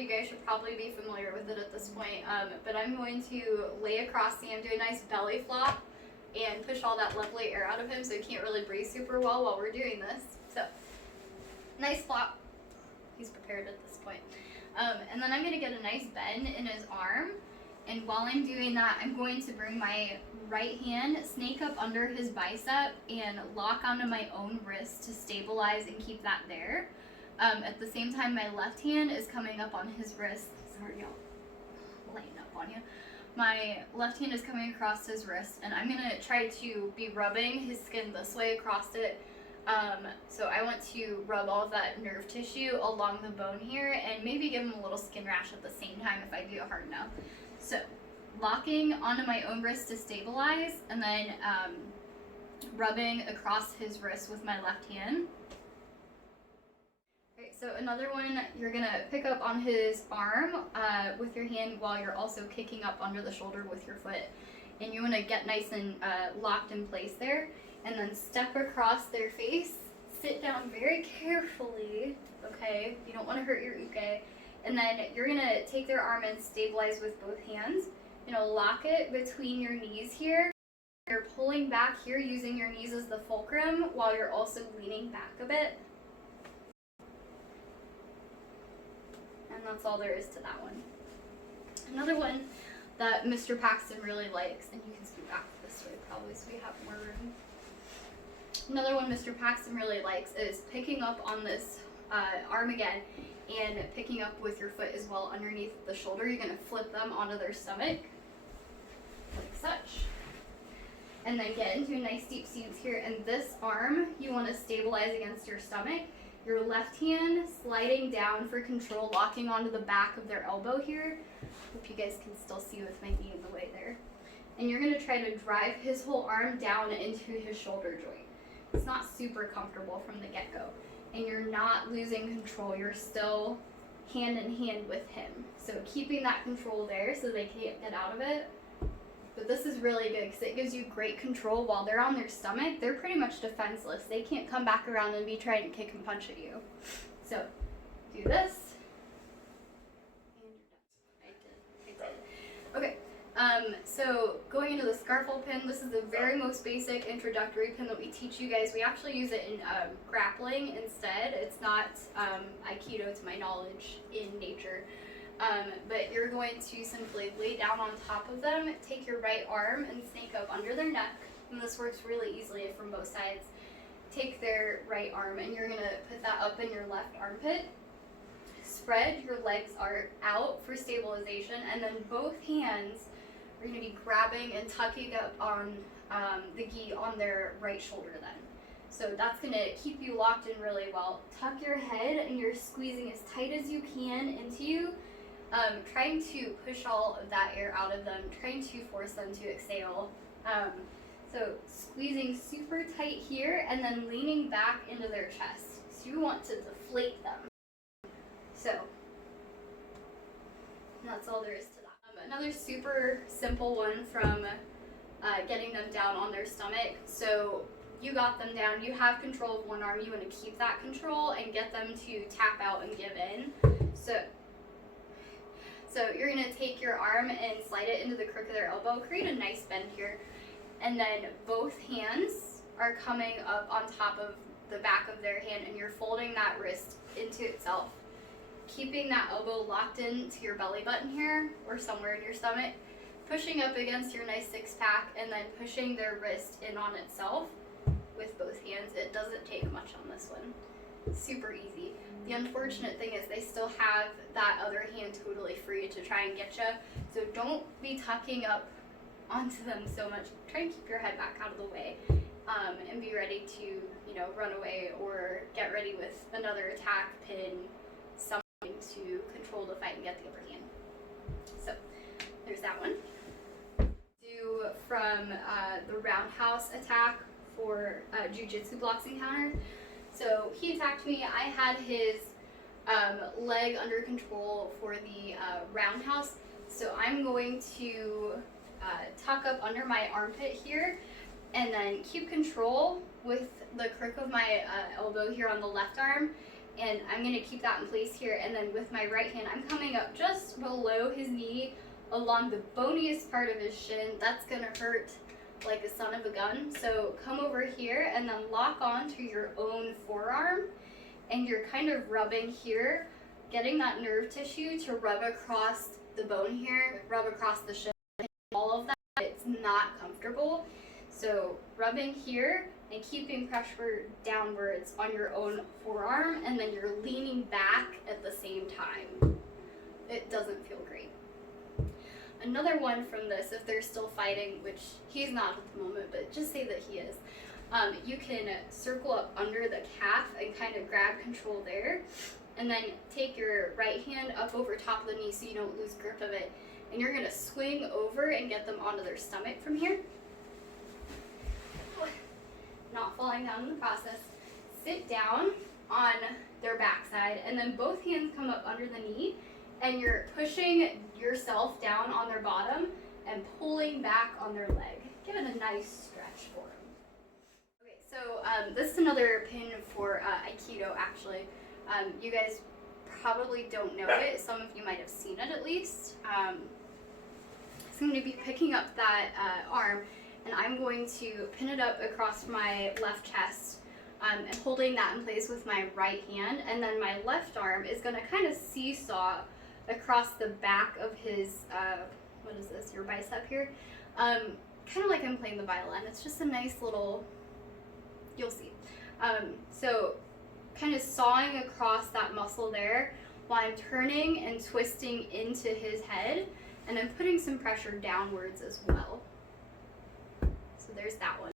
you guys should probably be familiar with it at this point, but I'm going to lay across Sam, do a nice belly flop, and push all that lovely air out of him so he can't really breathe super well while we're doing this. So, nice flop. He's prepared at this point. And then I'm going to get a nice bend in his arm, and while I'm doing that, I'm going to bring my right hand, snake up under his bicep, and lock onto my own wrist to stabilize and keep that there. At the same time, my left hand is coming up on his wrist. Sorry, y'all, laying up on you. My left hand is coming across his wrist, and I'm going to try to be rubbing his skin this way across it. So I want to rub all of that nerve tissue along the bone here and maybe give him a little skin rash at the same time if I do it hard enough. So locking onto my own wrist to stabilize, and then rubbing across his wrist with my left hand. Alright, so another one, you're going to pick up on his arm with your hand while you're also kicking up under the shoulder with your foot. And you want to get nice and locked in place there. And then step across their face, sit down very carefully, okay? You don't want to hurt your uke. And then you're going to take their arm and stabilize with both hands. You know, lock it between your knees here. You're pulling back here using your knees as the fulcrum while you're also leaning back a bit. And that's all there is to that one. Another one that Mr. Paxton really likes, and you can scoot back this way probably so we have more room. Another one Mr. Paxton really likes is picking up on this arm again and picking up with your foot as well underneath the shoulder. You're going to flip them onto their stomach, like such. And then get into a nice deep stance here. And this arm, you want to stabilize against your stomach. Your left hand sliding down for control, locking onto the back of their elbow here. Hope you guys can still see with my knee in the way there. And you're going to try to drive his whole arm down into his shoulder joint. It's not super comfortable from the get-go. And you're not losing control. You're still hand in hand with him. So keeping that control there so they can't get out of it. But this is really good because it gives you great control while they're on their stomach. They're pretty much defenseless. They can't come back around and be trying to kick and punch at you. So do this. And you're done. I did. Okay. So going into the scarfel pin, this is the very most basic introductory pin that we teach you guys. We actually use it in grappling instead. It's not Aikido to my knowledge in nature. But you're going to simply lay down on top of them, take your right arm and snake up under their neck, and this works really easily from both sides. Take their right arm and you're going to put that up in your left armpit. Spread your legs are out for stabilization, and then both hands are going to be grabbing and tucking up on the gi on their right shoulder then. So that's going to keep you locked in really well. Tuck your head and you're squeezing as tight as you can into you. Trying to push all of that air out of them, trying to force them to exhale. So squeezing super tight here and then leaning back into their chest. So you want to deflate them. So that's all there is to that. Another super simple one from getting them down on their stomach. So you got them down, you have control of one arm, you want to keep that control and get them to tap out and give in. So you're going to take your arm and slide it into the crook of their elbow, create a nice bend here, and then both hands are coming up on top of the back of their hand and you're folding that wrist into itself. Keeping that elbow locked into your belly button here or somewhere in your stomach, pushing up against your nice six pack and then pushing their wrist in on itself with both hands. It doesn't take much on this one. Super easy. The unfortunate thing is they still have that other hand totally free to try and get you. So don't be tucking up onto them so much. Try and keep your head back out of the way and be ready to, you know, run away or get ready with another attack, pin, something to control the fight and get the upper hand. So there's that one. Do from the roundhouse attack for jiu-jitsu blocks and counters. So he attacked me. I had his leg under control for the roundhouse. So I'm going to tuck up under my armpit here and then keep control with the crook of my elbow here on the left arm And I'm going to keep that in place here, and then with my right hand, I'm coming up just below his knee, along the boniest part of his shin. That's going to hurt like a son of a gun. So come over here and then lock on to your own forearm, and you're kind of rubbing here, getting that nerve tissue to rub across the bone here, rub across the shin, all of that. It's not comfortable. So rubbing here and keeping pressure downwards on your own forearm, and then you're leaning back at the same time. It doesn't feel great. Another one from this, if they're still fighting, which he's not at the moment, but just say that he is, you can circle up under the calf and kind of grab control there, and then take your right hand up over top of the knee so you don't lose grip of it, and you're going to swing over and get them onto their stomach from here. Not falling down in the process. Sit down on their backside, and then both hands come up under the knee, and you're pushing yourself down on their bottom and pulling back on their leg. Give it a nice stretch for them. Okay, so this is another pin for Aikido, actually. You guys probably don't know it. Some of you might have seen it at least. So I'm going to be picking up that arm, and I'm going to pin it up across my left chest and holding that in place with my right hand, and then my left arm is going to kind of seesaw across the back of his, what is this, your bicep here, kind of like I'm playing the violin. It's just a nice little, you'll see. So kind of sawing across that muscle there while I'm turning and twisting into his head, and then putting some pressure downwards as well. So there's that one.